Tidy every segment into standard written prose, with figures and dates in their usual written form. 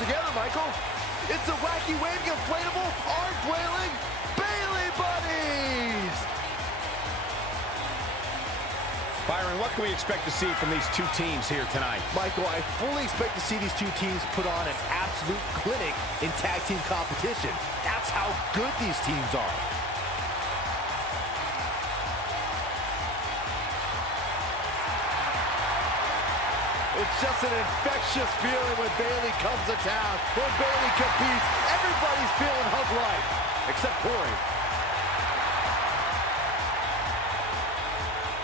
together, Michael. It's a wacky, waving, inflatable, arm-flailing Bayley Buddies! Byron, what can we expect to see from these two teams here tonight? Michael, I fully expect to see these two teams put on an absolute clinic in tag team competition. That's how good these teams are. It's just an infectious feeling when Bayley comes to town. When Bayley competes, everybody's feeling hug life, except Corey.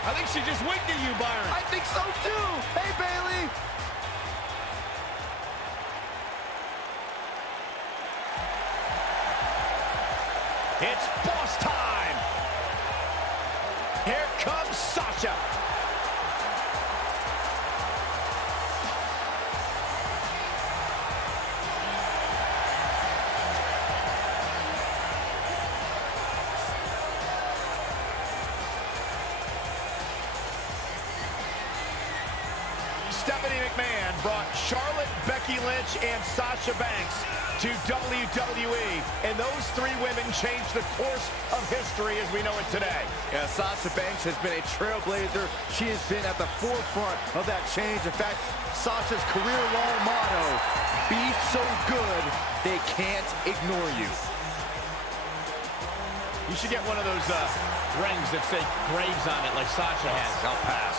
I think she just winked at you, Byron. I think so too. Hey, Bayley. It's boss time. Here comes Sasha. Stephanie McMahon brought Charlotte, Becky Lynch, and Sasha Banks to WWE, and those three women changed the course of history as we know it today. Yeah, Sasha Banks has been a trailblazer. She has been at the forefront of that change. In fact, Sasha's career-long motto, be so good, they can't ignore you. You should get one of those rings that say Graves on it like Sasha has. I'll pass.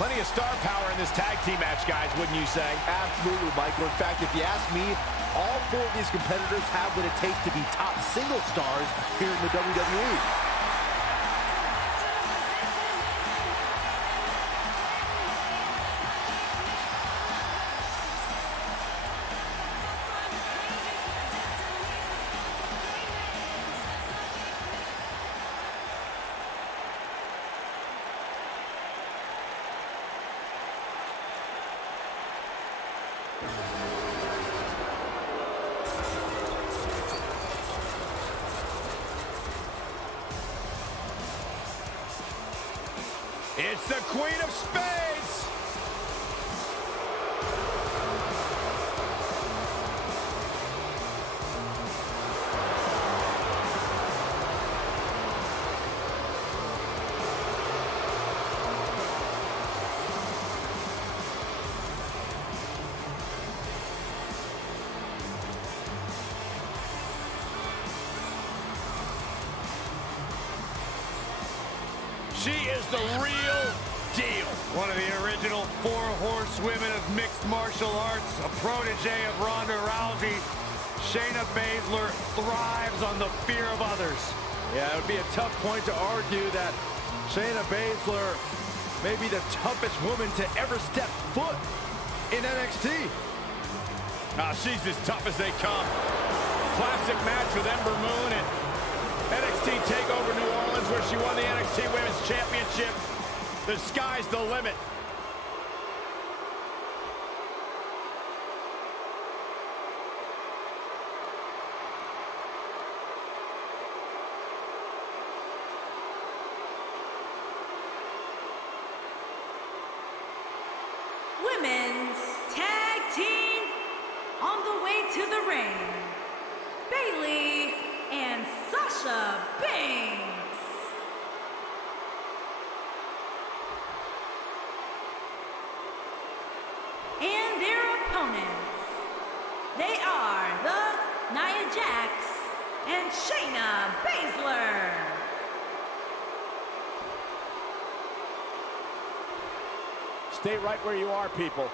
Plenty of star power in this tag team match, guys, wouldn't you say? Absolutely, Michael. In fact, if you ask me, all four of these competitors have what it takes to be top single stars here in the WWE. It's the Queen of Spades! She is the real deal. One of the original 4 horsewomen of mixed martial arts, a protege of Ronda Rousey. Shayna Baszler thrives on the fear of others. Yeah, it would be a tough point to argue that Shayna Baszler may be the toughest woman to ever step foot in NXT. She's as tough as they come. Classic match with Ember Moon and NXT TakeOver New Orleans, where she won the NXT Women's Championship. The sky's the limit. Women's Tag Team on the way to the ring. Bayley and Sasha Banks. And their opponents, they are the Nia Jax and Shayna Baszler. Stay right where you are, people.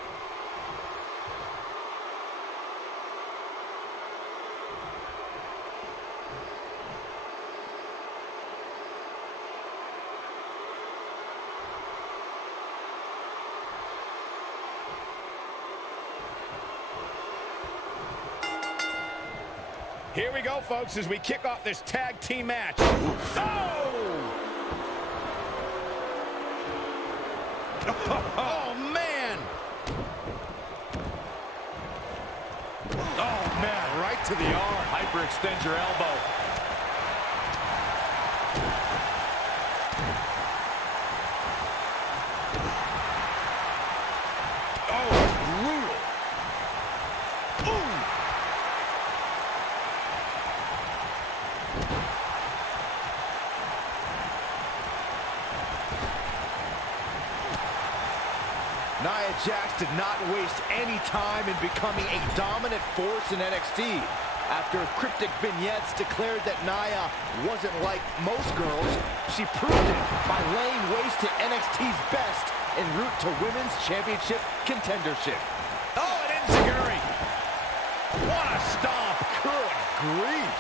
Here we go, folks, as we kick off this tag team match. Oh! Oh, man! Oh, man, right to the arm. Hyperextend your elbow. Oh, brutal. Ooh! Nia Jax did not waste any time in becoming a dominant force in NXT. After cryptic vignettes declared that Nia wasn't like most girls, she proved it by laying waste to NXT's best en route to Women's Championship contendership. Oh, an enziguri. What a stomp. Good grief.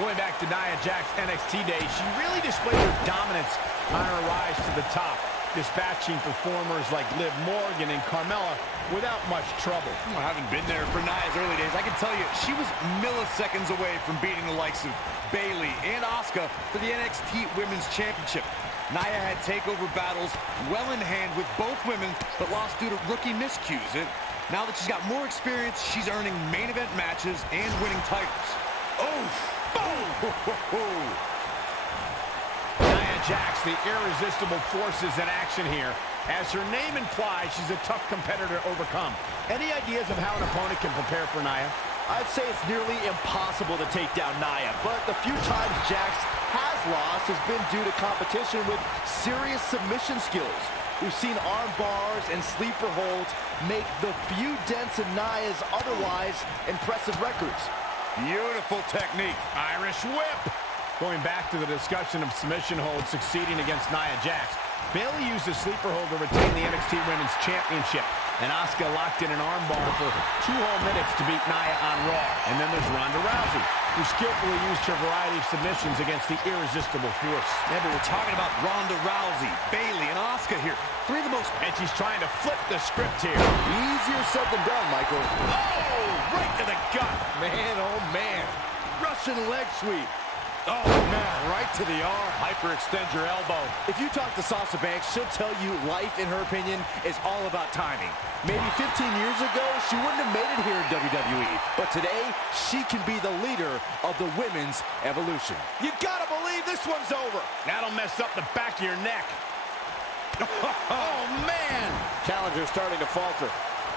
Going back to Nia Jax NXT days, she really displayed her dominance on her rise to the top, dispatching performers like Liv Morgan and Carmella without much trouble. Well, having been there for Nia's early days, I can tell you she was milliseconds away from beating the likes of Bayley and Asuka for the NXT Women's Championship. Nia had takeover battles well in hand with both women, but lost due to rookie miscues. And now that she's got more experience, she's earning main event matches and winning titles. Oh! Boom! Nia Jax, the irresistible forces in action here. As her name implies, she's a tough competitor to overcome. Any ideas of how an opponent can prepare for Nia? I'd say it's nearly impossible to take down Nia, but the few times Jax has lost has been due to competition with serious submission skills. We've seen arm bars and sleeper holds make the few dents in Nia's otherwise impressive records. Beautiful technique. Irish whip. Going back to the discussion of submission holds succeeding against Nia Jax, Bayley used a sleeper hold to retain the NXT Women's Championship, and Asuka locked in an armbar for 2 whole minutes to beat Nia on Raw. And then there's Ronda Rousey, who skillfully used her variety of submissions against the irresistible force. Yeah, but we're talking about Ronda Rousey, Bayley, and Asuka here. 3 of the most... And she's trying to flip the script here. Easier said than done, Michael. Oh, right to the gut. Man, oh man. Russian leg sweep. Oh, man, right to the arm. Hyperextend your elbow. If you talk to Sasha Banks, she'll tell you life, in her opinion, is all about timing. Maybe 15 years ago, she wouldn't have made it here in WWE. But today, she can be the leader of the women's evolution. You gotta believe this one's over. That'll mess up the back of your neck. Oh, man. Challenger's starting to falter,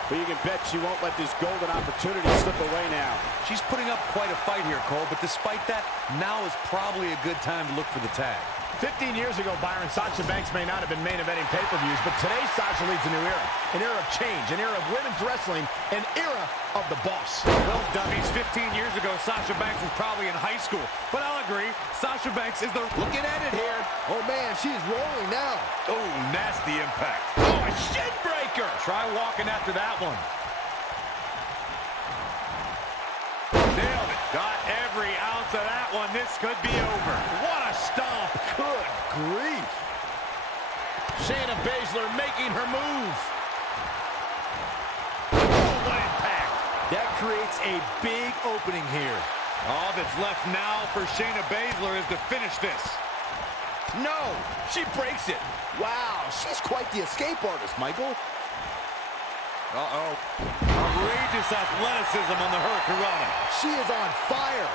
but you can bet she won't let this golden opportunity slip away now. She's putting up quite a fight here, Cole, but despite that, now is probably a good time to look for the tag. 15 years ago, Byron, Sasha Banks may not have been main eventing pay-per-views, but today Sasha leads a new era. An era of change, an era of women's wrestling, an era of the boss. Well, dummies, 15 years ago, Sasha Banks was probably in high school. But I'll agree, Sasha Banks is the... Looking at it here. Oh, man, she's rolling now. Oh, nasty impact. Oh, a shin breaker. Try walking after that one. Nailed it. Got every ounce of that one. This could be over. What a stomp. Good grief. Shayna Baszler making her move. Oh, what impact. That creates a big opening here. All that's left now for Shayna Baszler is to finish this. No, she breaks it. Wow, she's quite the escape artist, Michael. Uh-oh. Outrageous athleticism on the Hurricanrana. She is on fire.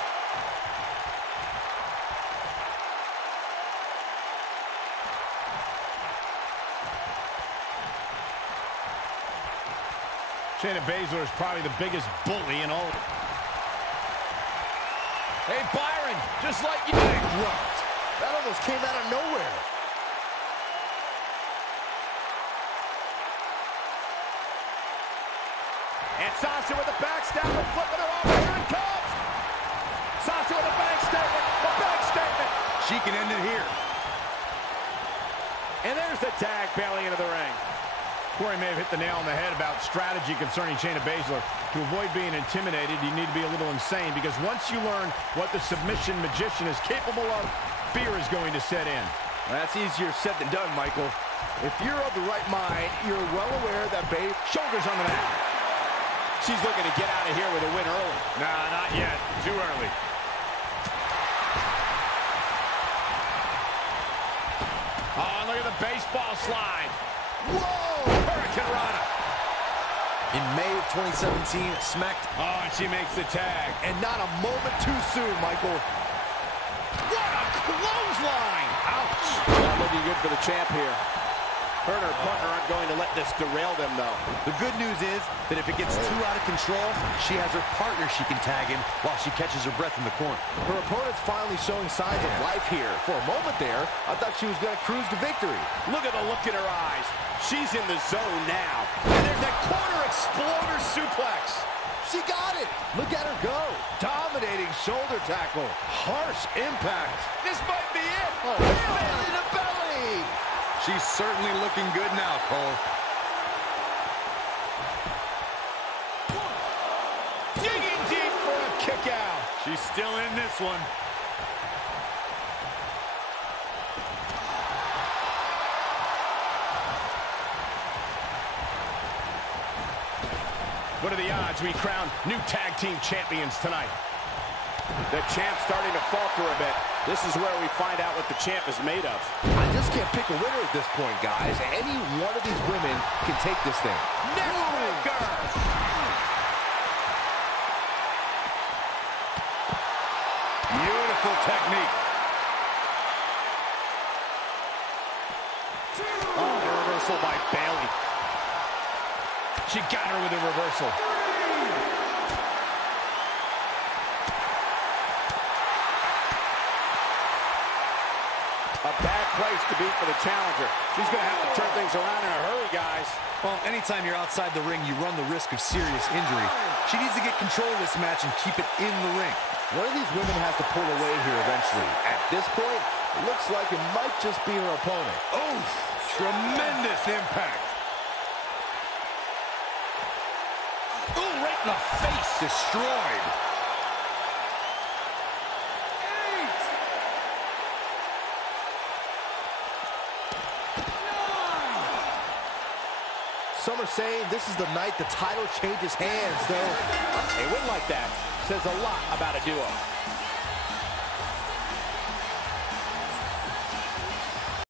Shayna Baszler is probably the biggest bully in all. Hey, Byron, just like you did. Dropped. That almost came out of nowhere. And Sasha with a backstabber, flipping her over. Here it comes. Sasha with a backstatement. A backstatement. She can end it here. And there's the tag, Bayley into the ring. Corey may have hit the nail on the head about strategy concerning Shayna Baszler. To avoid being intimidated, you need to be a little insane, because once you learn what the submission magician is capable of, fear is going to set in. Well, that's easier said than done, Michael. If you're of the right mind, you're well aware that Bayley... Shoulders on the mat. She's looking to get out of here with a win early. Nah, not yet. Too early. Oh, look at the baseball slide. Whoa! Hurricane Rana. In May of 2017, SmackDown. Oh, and she makes the tag. And not a moment too soon, Michael. What a clothesline! Ouch. Not looking good for the champ here. Her and her partner aren't going to let this derail them, though. The good news is that if it gets too out of control, she has her partner she can tag in while she catches her breath in the corner. Her opponent's finally showing signs of life here. For a moment there, I thought she was going to cruise to victory. Look at the look in her eyes. She's in the zone now. And there's that corner exploder suplex. She got it. Look at her go. Dominating shoulder tackle. Harsh impact. This might be it. Oh, belly to belly. She's certainly looking good now, Cole. Digging deep for a kick out. She's still in this one. What are the odds we crown new tag team champions tonight? The champ's starting to falter a bit. This is where we find out what the champ is made of. I just can't pick a winner at this point, guys. Any one of these women can take this thing. Neckbreaker! Beautiful technique. Oh, the reversal by Bayley. She got her with a reversal. A bad place to be for the challenger. She's going to have to turn things around in a hurry, guys. Well, anytime you're outside the ring, you run the risk of serious injury. She needs to get control of this match and keep it in the ring. One of these women has to pull away here eventually. At this point, it looks like it might just be her opponent. Oh, tremendous impact. Ooh, right in the face. Destroyed. Some are saying this is the night the title changes hands, though. A win like that says a lot about a duo.